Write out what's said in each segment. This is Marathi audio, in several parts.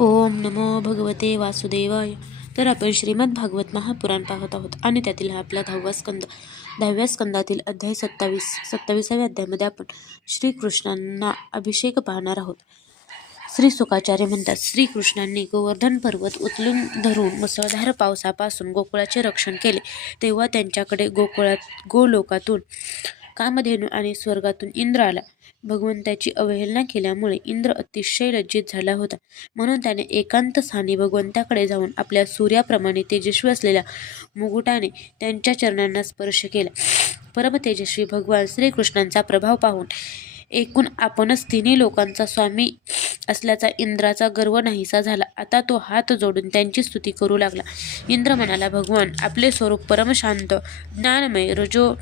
ओम नमो भगवते वासुदेवाय. तर आपण श्रीमद भागवत महापुराण पाहत आहोत आणि त्यातील हा आपला दहावा स्कंद दहाव्या स्कंदातील अध्याय सत्तावीस सत्तावीसाव्या अध्यायामध्ये आपण श्रीकृष्णांना अभिषेक पाहणार आहोत. श्री सुखाचार्य म्हणतात श्रीकृष्णांनी गोवर्धन पर्वत उचलून धरून मुसळधार पावसापासून गोकुळाचे रक्षण केले. तेव्हा त्यांच्याकडे गोकुळात गोलोकातून कामधेनू आणि स्वर्गातून इंद्र आला. भगवंताची अवहेलना केल्यामुळे इंद्र अतिशय लज्जित झाला होता. म्हणून त्याने एकांत स्थानी भगवंताकडे जाऊन आपल्या सूर्याप्रमाणे तेजस्वी असलेल्या मुकुटाने त्यांच्या चरणांना स्पर्श केला. परम तेजस्वी भगवान श्रीकृष्णांचा प्रभाव पाहून एकूण आपणच तिन्ही लोकांचा स्वामी असल्याचा इंद्राचा गर्व नाहीसा झाला. आता तो हात जोडून त्यांची स्तुती करू लागला. इंद्र म्हणाला भगवान आपले स्वरूप परमशांत ज्ञानमय रजो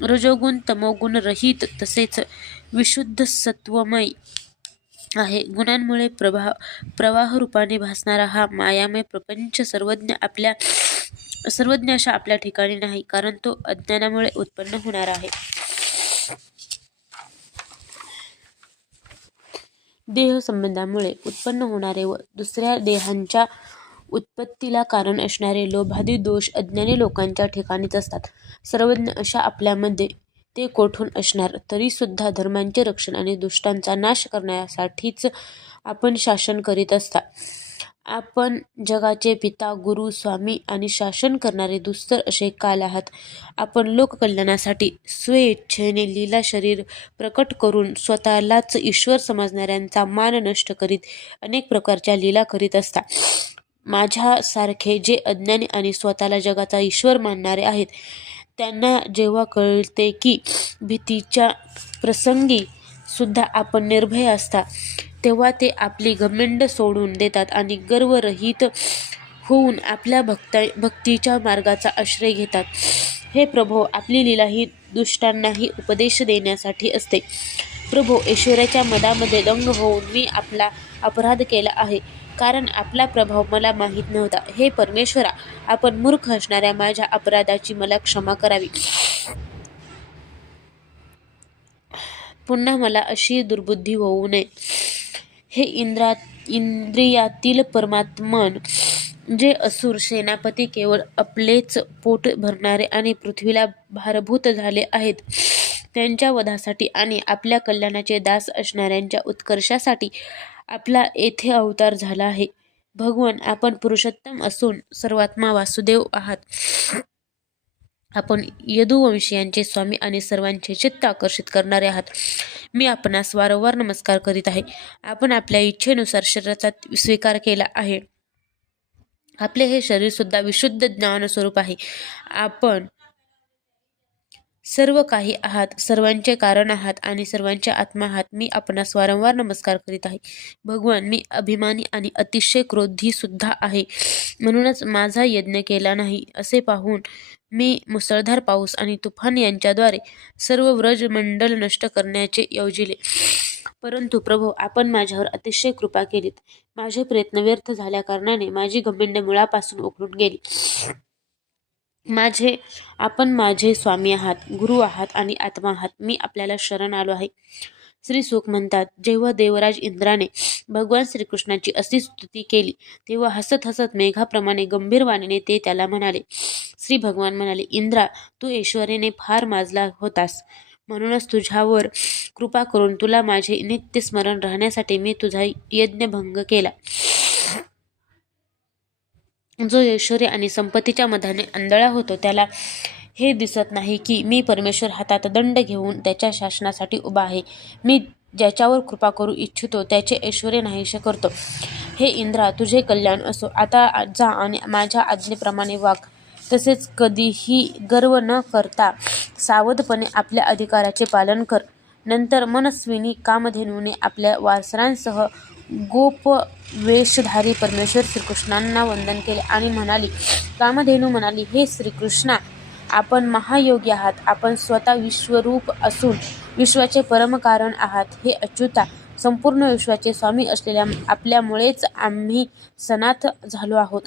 रजोगुण तमोगुण रहित तसेच विशुद्ध सत्वमय आहे. गुणांमुळे प्रभा प्रवाह रूपाने भासणारा हा मायामय प्रपंच सर्वज्ञ आपल्या सर्वज्ञ अशा आपल्या ठिकाणी नाही कारण तो अज्ञानामुळे उत्पन्न होणार आहे. देहसंबंधामुळे उत्पन्न होणारे व दुसऱ्या देहांच्या उत्पत्तीला कारण असणारे लोभादी दोष अज्ञानी लोकांच्या ठिकाणीच असतात. सर्वज्ञ अशा आपल्यामध्ये ते कोठून असणार? तरी सुद्धा धर्मांचे रक्षण आणि दुष्टांचा नाश करण्यासाठीच आपण शासन करीत असता. आपण जगाचे पिता गुरु स्वामी आणि शासन करणारे दुस्तर असे काल आहात. आपण लोककल्याणासाठी स्वेच्छेने लीला शरीर प्रकट करून स्वतःलाच ईश्वर समजणाऱ्यांचा मान नष्ट करीत अनेक प्रकारच्या लीला करीत असता. माझ्यासारखे जे अज्ञानी आणि स्वतःला जगाचा ईश्वर मानणारे आहेत त्यांना जेव्हा कळते की भीतीच्या प्रसंगी सुद्धा आपण निर्भय असता तेव्हा ते आपली घमेंड सोडून देतात आणि गर्वरहित होऊन आपल्या भक्ता भक्तीच्या मार्गाचा आश्रय घेतात. हे प्रभो आपली लीला ही दुष्टांनाही उपदेश देण्यासाठी असते. प्रभो ऐश्वर्याच्या मदामध्ये दंग होऊन मी आपला अपराध केला आहे. कारण आपला प्रभाव मला माहीत नव्हता. हे परमेश्वरा आपण मूर्ख असणाऱ्या माझ्या अपराधाची मला क्षमा करावी. पुन्हा मला अशी दुर्बुद्धी होऊ नये. हे इंद्रा इंद्रियातील परमात्मन जे असुर सेनापती केवळ आपलेच पोट भरणारे आणि पृथ्वीला भारभूत झाले आहेत त्यांच्या वधासाठी आणि आपल्या कल्याणाचे दास असणाऱ्यांच्या उत्कर्षासाठी आपला येथे अवतार झाला आहे. भगवान आपण पुरुषोत्तम असून सर्वात्मा वासुदेव आहात. आपण यदुवंशीयांचे स्वामी आणि सर्वांचे चित्त आकर्षित करणारे आहात. मी आपणास वारंवार नमस्कार करीत आहे. आपण आपल्या इच्छेनुसार शरीराचा स्वीकार केला आहे. आपले हे शरीर सुद्धा विशुद्ध ज्ञान स्वरूप आहे. आपण सर्व काही आहात सर्वांचे कारण आहात आणि सर्वांचे आत्मा आहात मी आपणास वारंवार नमस्कार करीत आहे. भगवान मी अभिमानी आणि अतिशय क्रोधी सुद्धा आहे. म्हणूनच माझा यज्ञ केला नाही असे पाहून मी मुसळधार पाऊस आणि तुफान यांच्याद्वारे सर्व व्रजमंडल नष्ट करण्याचे योजिले. परंतु प्रभू आपण माझ्यावर अतिशय कृपा केलीत. माझे प्रयत्न व्यर्थ झाल्या कारणाने माझी घमिंड मुळापासून उकळून गेली. माझे आपण माझे स्वामी आहात गुरु आहात आणि आत्मा आहात. मी आपल्याला शरण आलो आहे. श्री सुख म्हणतात जेव्हा देवराज इंद्राने भगवान श्रीकृष्णाची अशी स्तुती केली तेव्हा हसत हसत मेघाप्रमाणे गंभीर वाणीने ते त्याला म्हणाले श्री भगवान म्हणाले इंद्रा तू ऐश्वर्याने फार माजला होतास. म्हणूनच तुझ्यावर कृपा करून तुला माझे नित्य स्मरण राहण्यासाठी मी तुझा यज्ञभंग केला. जो ऐश्वर्य आणि संपत्तीच्या मधाने आंधळा होतो त्याला हे दिसत नाही की मी परमेश्वर हातात दंड घेऊन त्याच्या शासनासाठी उभा आहे. मी ज्याच्यावर कृपा करू इच्छितो त्याचे ऐश्वर नाहीसे करतो. हे इंद्रा तुझे कल्याण असो. आता जा आणि माझ्या आज्ञेप्रमाणे वाघ तसेच कधीही गर्व न करता सावधपणे आपल्या अधिकाराचे पालन कर. नंतर मनस्विनी कामधेनूने आपल्या वारसरांसह गोप वेशधारी परमेश्वर श्रीकृष्णांना वंदन केले आणि म्हणाली कामधेनू म्हणाली हे श्रीकृष्णा आपण महायोगी आहात. आपण स्वतः विश्वरूप असून विश्वाचे परमकारण आहात. हे अच्युता संपूर्ण विश्वाचे स्वामी असलेल्या आपल्यामुळेच आम्ही सनाथ झालो आहोत.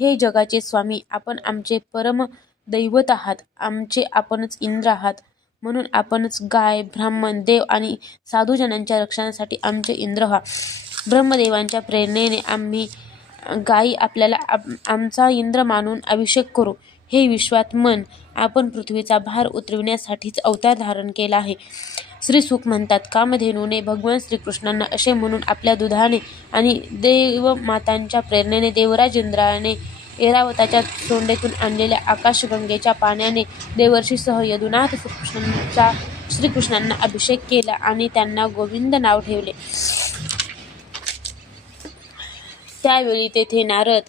हे जगाचे स्वामी आपण आमचे परम दैवत आहात आमचे आपणच इंद्र आहात. म्हणून आपणच गाय ब्राह्मण देव आणि साधूजनांच्या रक्षणासाठी आमचे इंद्र व्हा. ब्रह्मदेवांच्या प्रेरणेने आम्ही गायी आपल्याला आम- आमचा इंद्र मानून अभिषेक करू. हे विश्वात मन आपण पृथ्वीचा भार उतरविण्यासाठीच अवतार धारण केला आहे. श्री सुख म्हणतात कामधेनूने भगवान श्रीकृष्णांना असे म्हणून आपल्या दुधाने आणि देवमातांच्या प्रेरणेने देवराज इंद्राने ऐरावताच्या सोंडेतून आणलेल्या आकाशगंगेच्या पाण्याने देवर्षीसह यदुनाथ श्रीकृष्णांचा श्रीकृष्णांना अभिषेक केला आणि त्यांना गोविंद नाव ठेवले. त्यावेळी तेथे नारद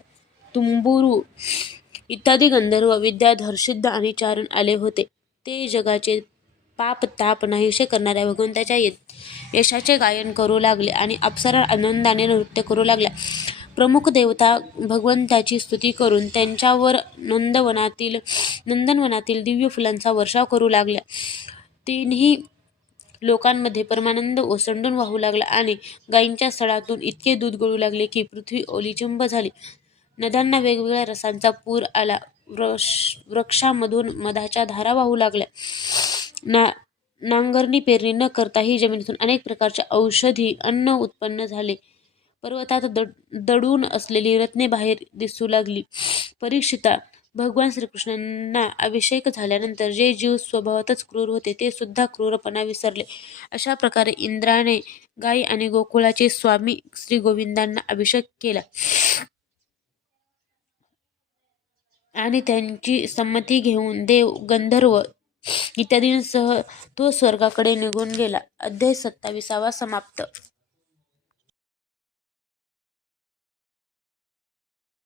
तुंबुरू इत्यादी गंधर्व विद्याधर सिद्ध आणि चारण आले होते. ते जगाचे पाप ताप नाहीसे करणाऱ्या भगवंताच्या यशाचे गायन करू लागले आणि अप्सरा आनंदाने नृत्य करू लागल्या. प्रमुख देवता भगवंताची स्तुती करून त्यांच्यावर नंदवनातील नंदनवनातील दिव्य फुलांचा वर्षाव करू लागल्या. तिन्ही लोकांमध्ये परमानंद ओसंडून वाहू लागला आणि गायींच्या सडातून इतके दूध गळू लागले की पृथ्वी ओलीचिंब झाली. नद्यांना वेगवेगळ्या रसांचा पूर आला. वृक्ष वृक्षामधून मधाच्या धारा वाहू लागल्या. ना नांगरणी पेरणी न करताही जमिनीतून अनेक प्रकारच्या औषधी अन्न उत्पन्न झाले. पर्वतात दड दडून असलेली रत्ने बाहेर दिसू लागली. परीक्षिता भगवान श्रीकृष्णांना अभिषेक झाल्यानंतर जे जीव स्वभावातच क्रूर होते ते सुद्धा क्रूरपणा विसरले. अशा प्रकारे इंद्राने गायी आणि गोकुळाचे स्वामी श्री गोविंदांना अभिषेक केला. आणि त्यांची संमती घेऊन देव गंधर्व इत्यादींसह तो स्वर्गाकडे निघून गेला. अध्याय सत्ताविसावा समाप्त.